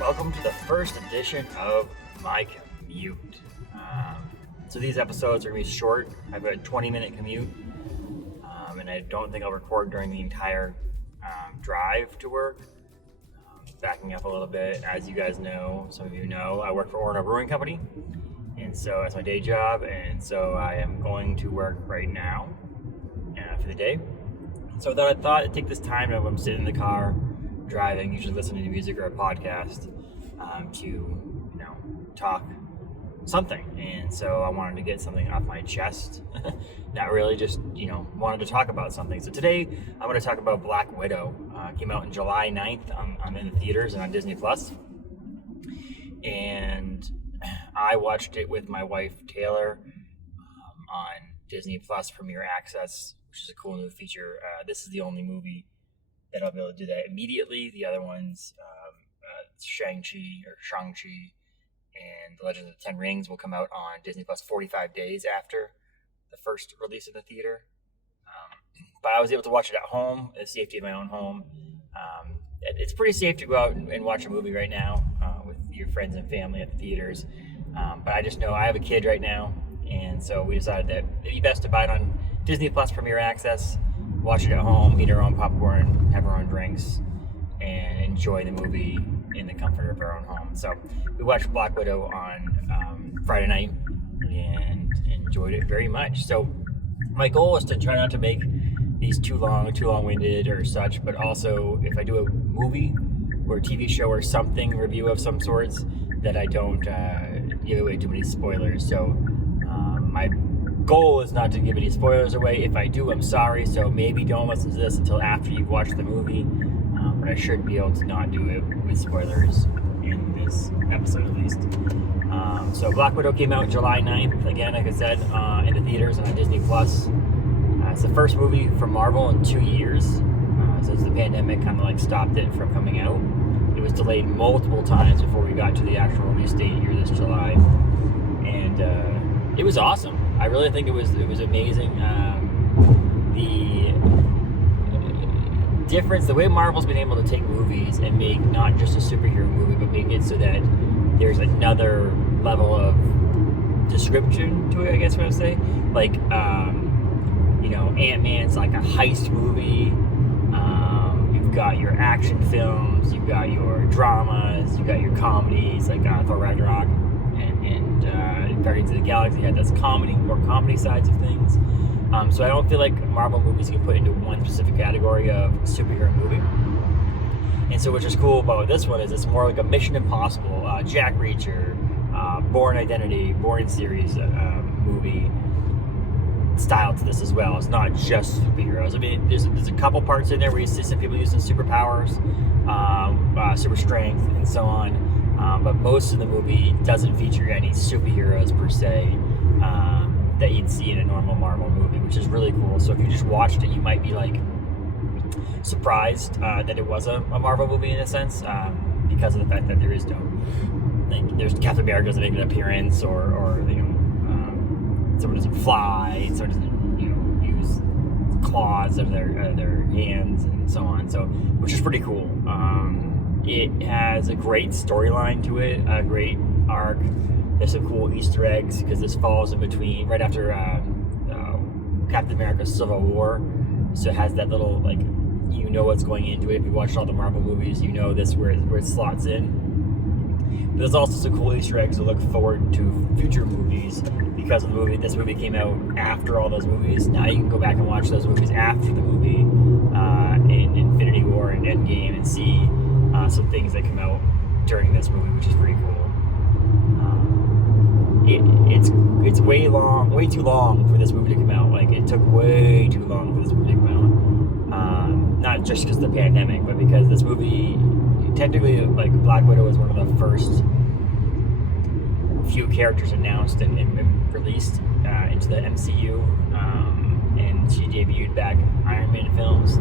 Welcome to the first edition of my commute. So these episodes are going to be short. I have a 20-minute commute, and I don't think I'll record during the entire drive to work. Backing up a little bit, as you guys know, some of you know, I work for Orono Brewing Company, and so that's my day job, and so I am going to work right now for the day. So I thought I'd take this time when I'm sitting in the car, driving, usually listening to music or a podcast, to talk something. And so I wanted to get something off my chest. Not really, just wanted to talk about something. So today I'm going to talk about Black Widow. Came out on July 9th. I'm in the theaters and on Disney Plus. And I watched it with my wife Taylor on Disney Plus Premier Access, which is a cool new feature. This is the only movie that I'll be able to do that immediately. The other ones, Shang-Chi and The Legend of the Ten Rings will come out on Disney Plus 45 days after the first release in the theater. But I was able to watch it at home, at the safety of my own home. It's pretty safe to go out and watch a movie right now with your friends and family at the theaters. But I just know I have a kid right now, and so we decided that it'd be best to buy it on Disney Plus Premier Access, watch it at home, eat our own popcorn, have our own drinks, and enjoy the movie in the comfort of our own home. So we watched Black Widow on Friday night and enjoyed it very much. So my goal is to try not to make these too long-winded or such, but also if I do a movie or a TV show or something, review of some sorts, that I don't give away too many spoilers. So my goal is not to give any spoilers away. If I do, I'm sorry. So maybe don't listen to this until after you've watched the movie. But I should be able to not do it with spoilers in this episode at least. So Black Widow came out July 9th. Again, like I said, in the theaters and on Disney Plus. It's the first movie from Marvel in 2 years since the pandemic kind of stopped it from coming out. It was delayed multiple times before we got to the actual release date here this July. And it was awesome. I really think it was amazing. The difference, the way Marvel's been able to take movies and make not just a superhero movie, but make it so that there's another level of description to it, I guess what I would say. Ant-Man's like a heist movie. You've got your action films, you've got your dramas, you've got your comedies like Thor Ragnarok and Guardians of the Galaxy had those more comedy sides of things. So I don't feel like Marvel movies can put into one specific category of superhero movie. And so which is cool about this one is it's more like a Mission Impossible, Jack Reacher, Bourne Identity, Bourne series movie style to this as well. It's not just superheroes. I mean, there's a couple parts in there where you see some people using superpowers, super strength, and so on. But most of the movie doesn't feature any superheroes per se that you'd see in a normal Marvel movie, which is really cool. So if you just watched it, you might be surprised that it was a Marvel movie in a sense, because of the fact that there is there's Captain America doesn't make an appearance, or someone doesn't fly, someone doesn't use claws of their hands and so on. So which is pretty cool. It has a great storyline to it, a great arc. There's some cool Easter eggs because this falls in between right after Captain America Civil War. So it has that little what's going into it. If you watched all the Marvel movies, this where it slots in. But there's also some cool Easter eggs to look forward to future movies because of the movie. This movie came out after all those movies. Now you can go back and watch those movies after the movie in Infinity War and Endgame and see some things that come out during this movie, which is pretty cool. It's way too long for this movie to come out. It took way too long for this movie to come out. Not just because of the pandemic, but because this movie, technically, Black Widow was one of the first few characters announced and released into the MCU, and she debuted back in Iron Man films.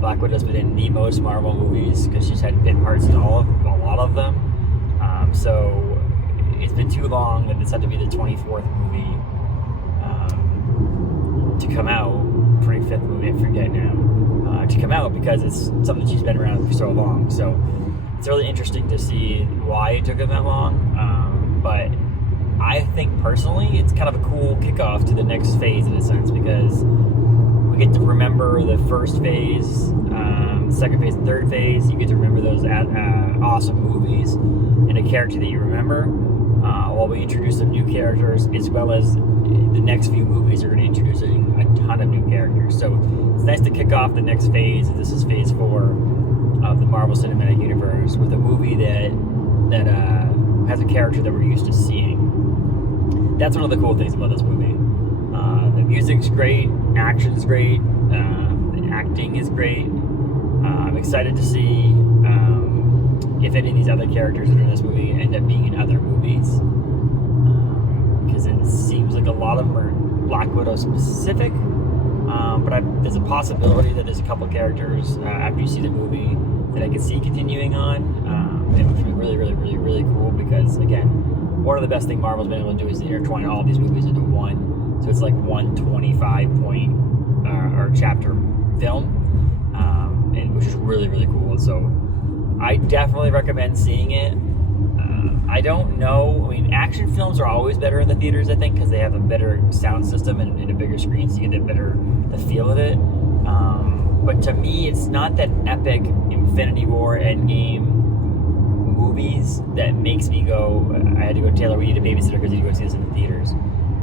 Black Widow's been in the most Marvel movies because she's had bit parts in a lot of them. been too long that this had to be the 24th movie to come out, 25th movie, I forget now, to come out, because it's something she's been around for so long. So it's really interesting to see why it took him that long. But I think personally it's kind of a cool kickoff to the next phase in a sense, because we get to remember the first phase, second phase, and third phase. You get to remember those awesome movies and a character that you remember, while we introduce some new characters, as well as the next few movies are going to introduce a ton of new characters. So it's nice to kick off the next phase. This is phase 4 of the Marvel Cinematic Universe with a movie that has a character that we're used to seeing. That's one of the cool things about this movie. The music's great, action's great, the acting is great. I'm excited to see if any of these other characters that are in this movie end up being in other movies, because it seems like a lot of them are Black Widow specific, but there's a possibility that there's a couple characters after you see the movie that I can see continuing on, and which would be really, really, really, really cool, because again, one of the best things Marvel's been able to do is intertwine all these movies into one, so it's like one 25-point or chapter film, and which is really, really cool. So I definitely recommend seeing it. I don't know. I mean, action films are always better in the theaters, I think, because they have a better sound system and a bigger screen, so you get the feel of it. But to me, it's not that epic Infinity War Endgame movies that makes me go, I had to go, Taylor, we need a babysitter because you need to go see this in the theaters.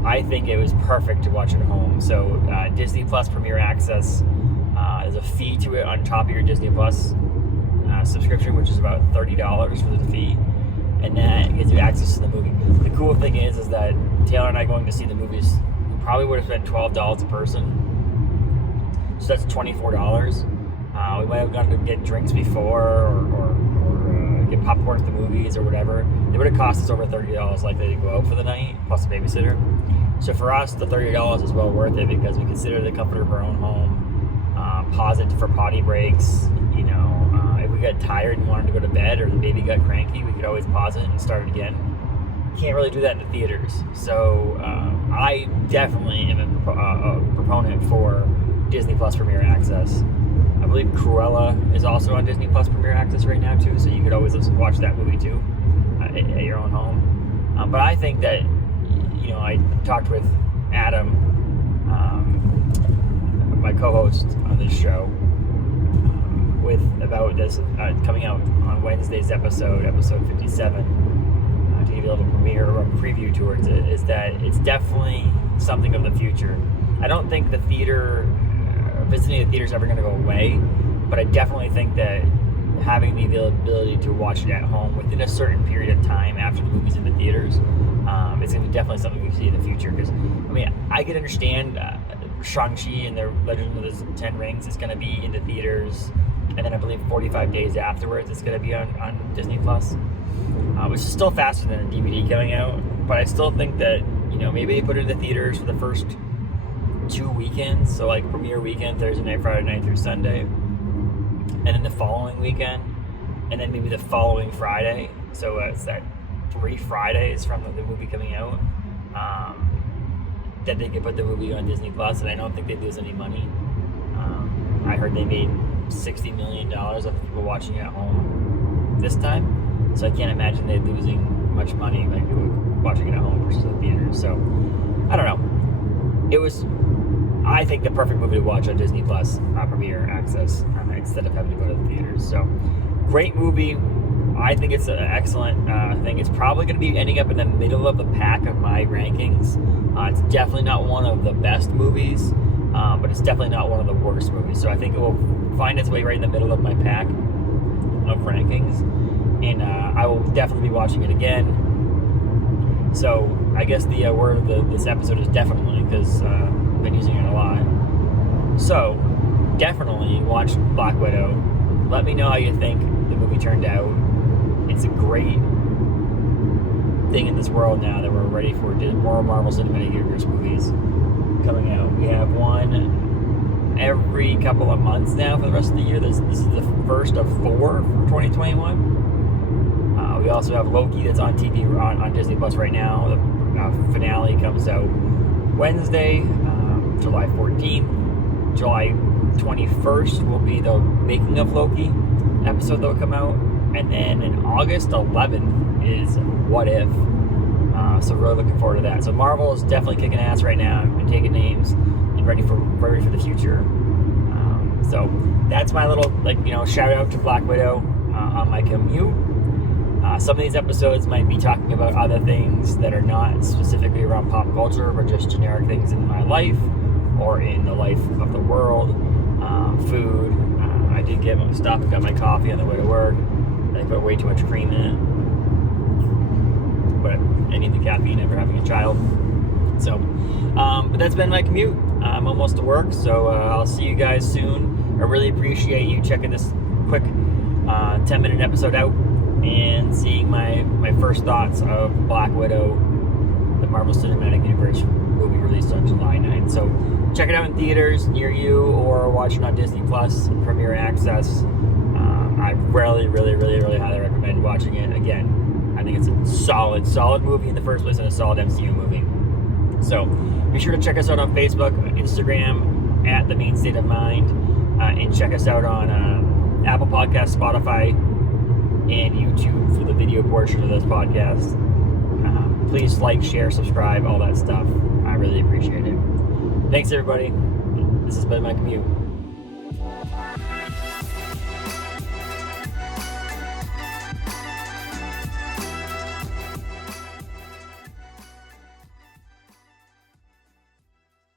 I think it was perfect to watch at home. So Disney Plus Premier Access, there's a fee to it on top of your Disney Plus subscription, which is about $30 for the fee, and that gives you access to the movie. The cool thing is that Taylor and I going to see the movies, we probably would have spent $12 a person, so that's $24. We might have gone to get drinks before, or get popcorn at the movies or whatever. It would have cost us over $30 likely to go out for the night, plus a babysitter. So for us, the $30 is well worth it, because we consider the comfort of our own home. Pause it for potty breaks. You know, if we got tired and wanted to go to bed, or the baby got cranky, we could always pause it and start it again. Can't really do that in the theaters. So I definitely am a proponent for Disney Plus Premier Access. I believe Cruella is also on Disney Plus Premier Access right now too, so you could always watch that movie too at your own home. But I think that, you know, I talked with Adam, my co-host on this show, about this coming out on Wednesday's episode 57, to give you a little premiere or a preview towards it, is that it's definitely something of the future. I don't think the theater, visiting the theater is ever going to go away, but I definitely think that having the availability to watch it at home within a certain period of time after the movie's in the theaters, it's going to be definitely something we see in the future. Because, I mean, I can understand Shang-Chi and the Legend of the Ten Rings is going to be in the theaters, and then I believe 45 days afterwards it's going to be on Disney Plus, which is still faster than a DVD coming out. But I still think that, you know, maybe they put it in the theaters for the first 2 weekends, so like premiere weekend, Thursday night, Friday night through Sunday, and then the following weekend, and then maybe the following Friday. So it's that 3 Fridays from the movie coming out, that they could put the movie on Disney Plus, and I don't think they'd lose any money. I heard they made $60 million of people watching at home this time, so I can't imagine they're losing much money like people watching it at home versus the theaters. So I don't know. It was, I think, the perfect movie to watch on Disney Plus Premier Access instead of having to go to the theaters. So great movie. I think it's an excellent thing. It's probably going to be ending up in the middle of the pack of my rankings. It's definitely not one of the best movies, but it's definitely not one of the worst movies. So I think it will find its way right in the middle of my pack of rankings, and I will definitely be watching it again. So I guess the word of this episode is definitely, because I've been using it a lot. So definitely watch Black Widow. Let me know how you think the movie turned out. It's a great thing in this world now that we're ready for more Marvel Cinematic Universe movies coming out. We have one every couple of months now for the rest of the year. This is the first of 4 for 2021. We also have Loki that's on TV on Disney Plus right now. The finale comes out Wednesday, July 14th. July 21st will be the Making of Loki episode that will come out. And then in August 11th is What If. So really looking forward to that. So Marvel is definitely kicking ass right now and taking names and ready for the future. So that's my little shout out to Black Widow on my commute. Some of these episodes might be talking about other things that are not specifically around pop culture, but just generic things in my life or in the life of the world. Food. I did stop and got my coffee on the way to work. I put way too much cream in it. But I need the caffeine after having a child. So, but that's been my commute. I'm almost to work, so I'll see you guys soon. I really appreciate you checking this quick 10-minute episode out and seeing my first thoughts of Black Widow, the Marvel Cinematic Universe movie released on July 9th. So check it out in theaters near you or watch it on Disney Plus Premier Access. I really highly recommend watching it. Again, I think it's a solid movie in the first place and a solid MCU movie. So be sure to check us out on Facebook, Instagram, at The Maine State of Mind, and check us out on Apple Podcasts, Spotify, and YouTube for the video portion of this podcast. Please like, share, subscribe, all that stuff. I really appreciate it. Thanks, everybody. This has been my commute.